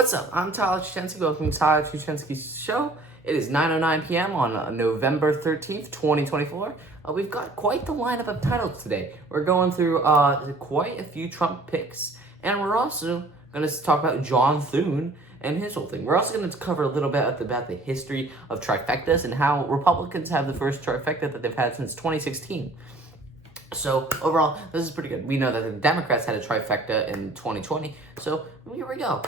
What's up? I'm Tyler Tuschinski. Welcome to Tyler Tuschinski's show. It is 9:09 p.m. on November 13th, 2024. We've got quite the lineup of titles today. We're going through quite a few Trump picks, and we're also going to talk about John Thune and his whole thing. We're also going to cover a little bit about the history of trifectas and how Republicans have the first trifecta that they've had since 2016. So overall, this is pretty good. We know that the Democrats had a trifecta in 2020. So here we go.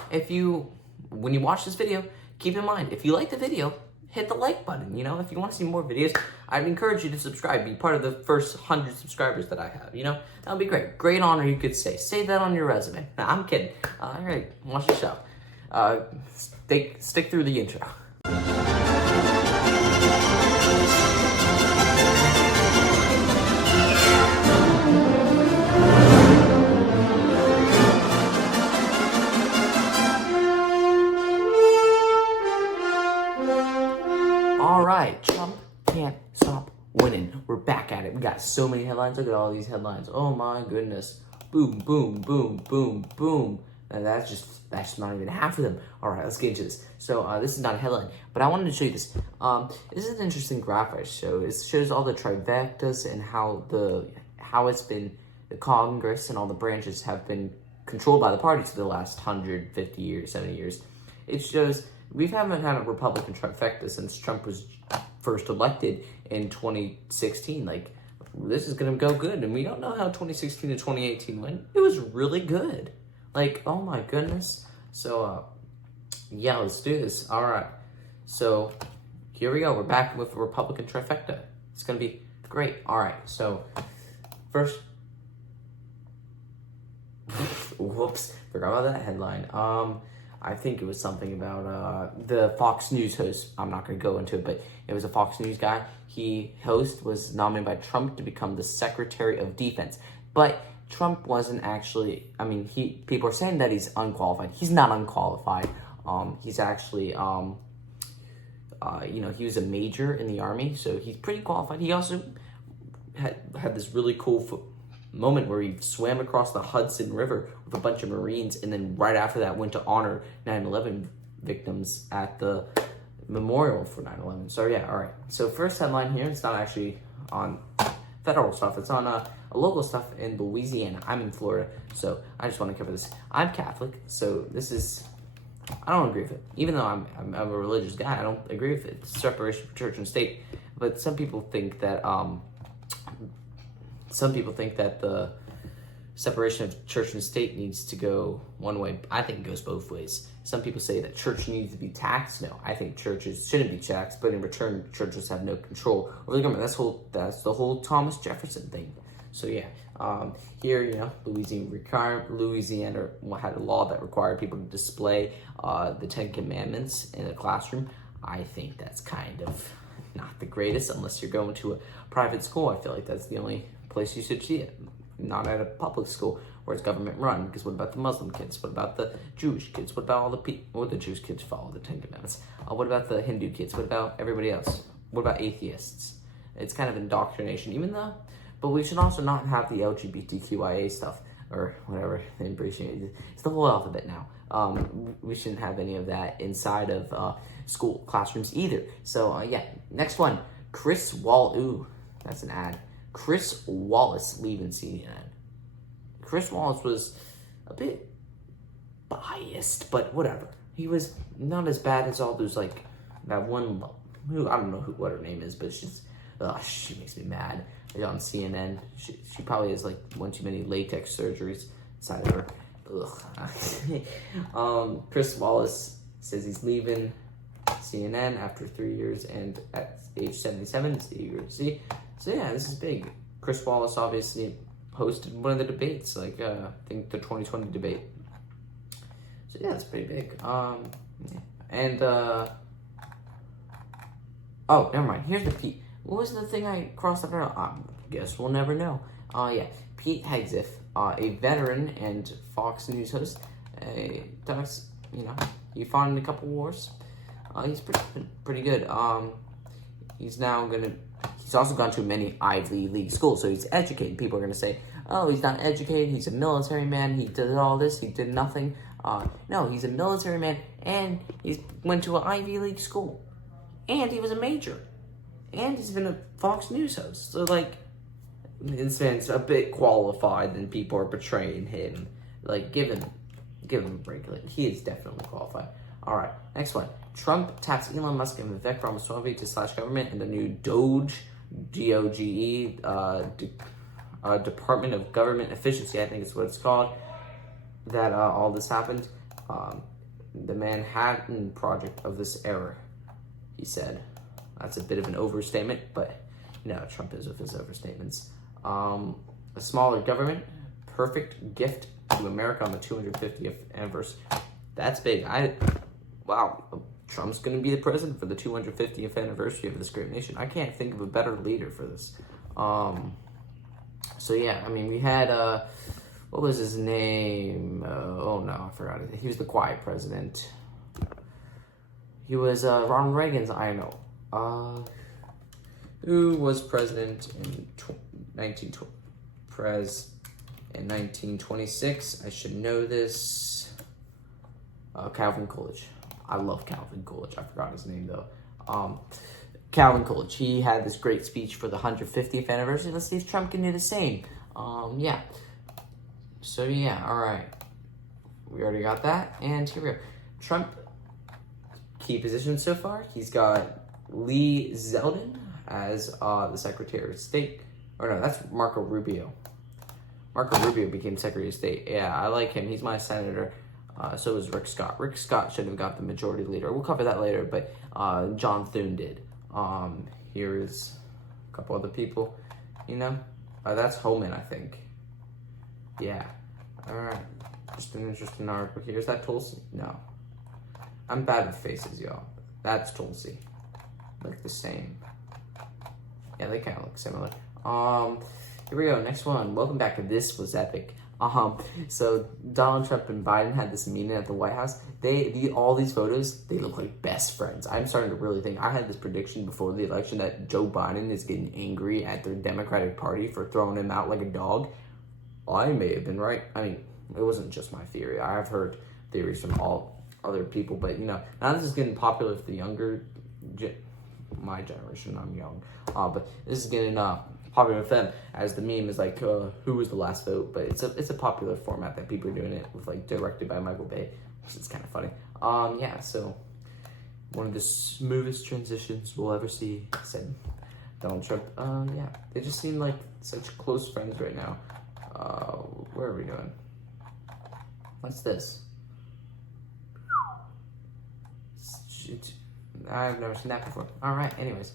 When you watch this video, keep in mind, if you like the video, hit the like button. You know, if you want to see more videos, I'd encourage you to subscribe. Be part of the first 100 subscribers that I have. You know, that would be great. Great honor, you could say. Save that on your resume. Nah, I'm kidding. All right, watch the show. Stick through the intro. All right, Trump can't stop winning. We're back at it. We got so many headlines. Look at all these headlines. Oh my goodness. Boom, boom, boom, boom, boom. And that's not even half of them. All right, let's get into this. So this is not a headline, but I wanted to show you this. This is an interesting graph I showed. It shows all the trifectas and how it's been, the Congress and all the branches have been controlled by the parties for the last 150 years, 70 years. It shows we haven't had a Republican trifecta since Trump was first elected in 2016. Like, this is going to go good. And we don't know how 2016 to 2018 went. It was really good. Like, oh my goodness. So, yeah, let's do this. All right. So, here we go. We're back with a Republican trifecta. It's going to be great. All right. So, first, whoops, forgot about that headline. I think it was something about the Fox News host. I'm not going to go into it, but it was a Fox News guy. Was nominated by Trump to become the Secretary of Defense. But Trump wasn't actually, people are saying that he's unqualified. He's not unqualified. He's actually, he was a major in the Army, so he's pretty qualified. He also had this really cool moment where he swam across the Hudson River with a bunch of Marines, and then right after that went to honor 9/11 victims at the memorial for 9/11. So yeah, all right. So first headline here, it's not actually on federal stuff. It's on a local stuff in Louisiana. I'm in Florida, so I just want to cover this. I'm Catholic, so I don't agree with it. Even though I'm a religious guy, I don't agree with it. It's separation of church and state. But some people think that the separation of church and state needs to go one way. I think it goes both ways. Some people say that church needs to be taxed. No, I think churches shouldn't be taxed, but in return, churches have no control over the government. That's the whole Thomas Jefferson thing. So yeah, here, Louisiana had a law that required people to display the Ten Commandments in a classroom. I think that's kind of not the greatest unless you're going to a private school. I feel like that's the only place you should see it, not at a public school where it's government run. Because what about the Muslim kids? What about the Jewish kids? What about all the people? Well, the Jewish kids follow the Ten Commandments. What about the Hindu kids? What about everybody else? What about atheists? It's kind of indoctrination, but we should also not have the LGBTQIA stuff or whatever they appreciate. It's the whole alphabet now. We shouldn't have any of that inside of school classrooms either. So yeah, next one, that's an ad. Chris Wallace leaving CNN. Chris Wallace was a bit biased, but whatever. He was not as bad as all those, like, that one, I don't know what her name is, but she makes me mad. On CNN, she probably has, like, one too many latex surgeries inside of her. Ugh. Chris Wallace says he's leaving CNN after 3 years and at age 77. It's eager to see. So yeah, this is big. Chris Wallace obviously hosted one of the debates, I think the 2020 debate. So yeah, it's pretty big. Oh, never mind. Here's the Pete. What was the thing I crossed up? I guess we'll never know. Yeah, Pete Hegseth, a veteran and Fox News host. He fought in a couple wars. He's pretty good. He's also gone to many Ivy League schools, so he's educated. People are going to say, oh, he's not educated, he's a military man, he did all this, he did nothing. No, he's a military man, and he went to an Ivy League school, and he was a major, and he's been a Fox News host. So, like, this man's a bit qualified than people are portraying him. Like, give him a break. Like, he is definitely qualified. All right, next one. Trump taps Elon Musk and Vivek Ramaswamy to slash government in the new DOGE, D-O-G-E, Department of Government Efficiency, I think is what it's called, that all this happened. The Manhattan Project of this era, he said. That's a bit of an overstatement, but, you know, Trump is with his overstatements. A smaller government, perfect gift to America on the 250th anniversary. That's big. Wow, Trump's going to be the president for the 250th anniversary of this great nation. I can't think of a better leader for this. So yeah, I mean, we had, what was his name? Oh no, I forgot it. He was the quiet president. He was Ronald Reagan's INO. Who was president in 1926? I should know this. Calvin Coolidge. I love Calvin Coolidge. I forgot his name though. Calvin Coolidge. He had this great speech for the 150th anniversary. Let's see if Trump can do the same. Yeah. So yeah, all right. We already got that, and here we go. Trump, key positions so far. He's got Lee Zeldin as the Secretary of State. Or no, that's Marco Rubio. Marco Rubio became Secretary of State. Yeah, I like him. He's my senator. So is Rick Scott. Rick Scott should have got the majority leader. We'll cover that later, but John Thune did. Here is a couple other people, you know. That's Homan, I think. Yeah. All right. Just an interesting article here. Is that Tulsi? No. I'm bad with faces, y'all. That's Tulsi. Look the same. Yeah, they kind of look similar. Here we go. Next one. Welcome back. This was epic. So Donald Trump and Biden had this meeting at the White House. All these photos, they look like best friends. I'm starting to really think, I had this prediction before the election that Joe Biden is getting angry at the Democratic Party for throwing him out like a dog. I may have been right. I mean, it wasn't just my theory. I have heard theories from all other people, but you know, now this is getting popular with the younger, my generation. I'm young, but this is getting popular with them, as the meme is like, who was the last vote? But it's a popular format that people are doing it with, like directed by Michael Bay, which is kind of funny. Yeah, so one of the smoothest transitions we'll ever see, said Donald Trump. Yeah, they just seem like such close friends right now. Where are we going? What's this? I've never seen that before. All right, anyways.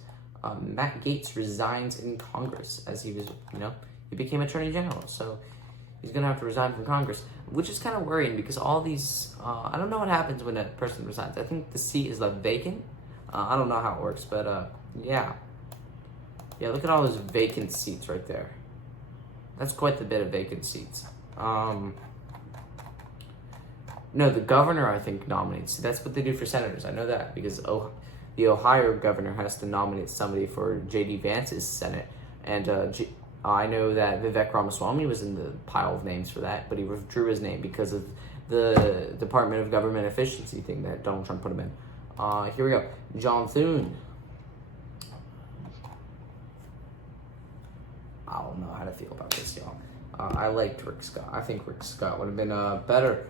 Matt Gaetz resigns in Congress as he was, you know, he became Attorney General. So he's going to have to resign from Congress, which is kind of worrying because all these, I don't know what happens when a person resigns. I think the seat is left vacant. I don't know how it works, but yeah. Yeah, look at all those vacant seats right there. That's quite the bit of vacant seats. No, the governor, I think, nominates. That's what they do for senators. I know that because the Ohio governor has to nominate somebody for J.D. Vance's Senate. And I know that Vivek Ramaswamy was in the pile of names for that, but he withdrew his name because of the Department of Government Efficiency thing that Donald Trump put him in. Here we go. John Thune. I don't know how to feel about this, y'all. I liked Rick Scott. I think Rick Scott would have been better,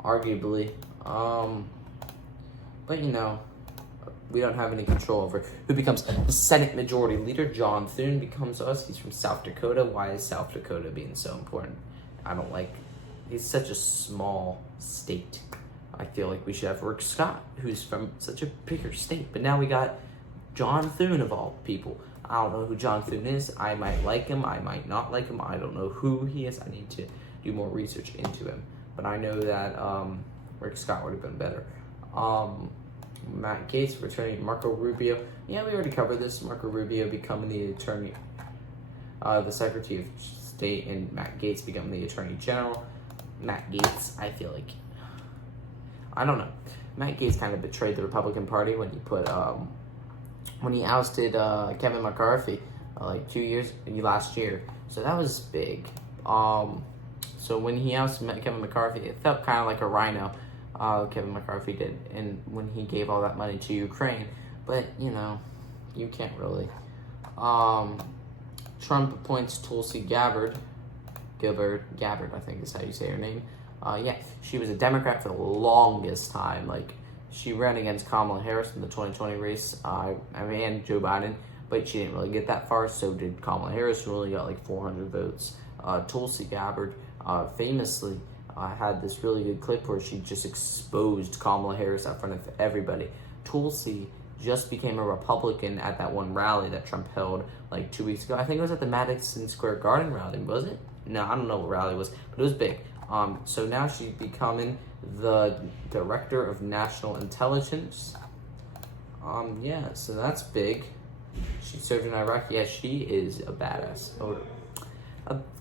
arguably. But, you know, we don't have any control over who becomes the Senate Majority Leader. John Thune becomes us. He's from South Dakota. Why is South Dakota being so important? I don't like... It's such a small state. I feel like we should have Rick Scott, who's from such a bigger state. But now we got John Thune, of all people. I don't know who John Thune is. I might like him. I might not like him. I don't know who he is. I need to do more research into him. But I know that Rick Scott would have been better. Matt Gaetz returning. Marco Rubio. Yeah, we already covered this. Marco Rubio becoming the attorney, the Secretary of State, and Matt Gaetz becoming the Attorney General. Matt Gaetz, I feel like, I don't know. Matt Gaetz kind of betrayed the Republican Party when he put, when he ousted Kevin McCarthy like last year. So that was big. So So when he ousted Kevin McCarthy, it felt kind of like a rhino. Kevin McCarthy did, and when he gave all that money to Ukraine, but you know, you can't really. Trump appoints Tulsi Gabbard, I think is how you say her name. Yeah, she was a Democrat for the longest time. Like, she ran against Kamala Harris in the 2020 race, and Joe Biden, but she didn't really get that far. So did Kamala Harris, who only got like 400 votes. Tulsi Gabbard famously had this really good clip where she just exposed Kamala Harris in front of everybody. Tulsi just became a Republican at that one rally that Trump held like 2 weeks ago. I think it was at the Madison Square Garden rally, was it? No, I don't know what rally it was, but it was big. So now she's becoming the Director of National Intelligence. Yeah, so that's big. She served in Iraq. Yeah, she is a badass.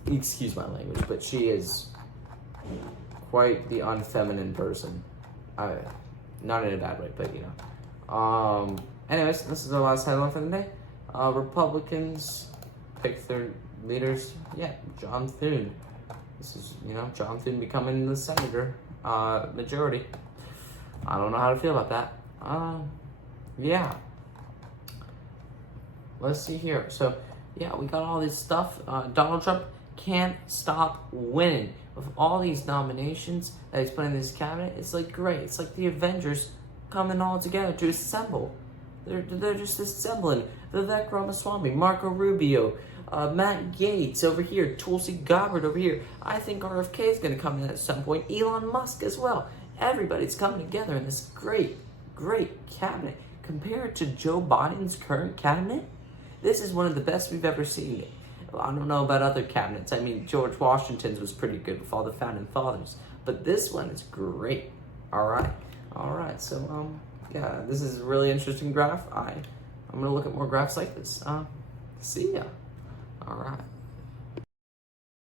Excuse my language, but she is quite the unfeminine person. Not in a bad way, but you know. Anyways, this is our last headline for the day. Republicans pick their leaders. Yeah, John Thune. This is, you know, John Thune becoming the senator majority. I don't know how to feel about that. Yeah. Let's see here. So, yeah, we got all this stuff. Donald Trump can't stop winning. With all these nominations that he's putting in his cabinet, it's like great. It's like the Avengers coming all together to assemble. They're just assembling. Vivek Ramaswamy, Marco Rubio, Matt Gaetz over here, Tulsi Gabbard over here. I think RFK is going to come in at some point. Elon Musk as well. Everybody's coming together in this great, great cabinet. Compared to Joe Biden's current cabinet, this is one of the best we've ever seen. I don't know about other cabinets. I mean, George Washington's was pretty good with all the founding fathers. But this one is great. All right. So, yeah, this is a really interesting graph. I'm going to look at more graphs like this. See ya. All right.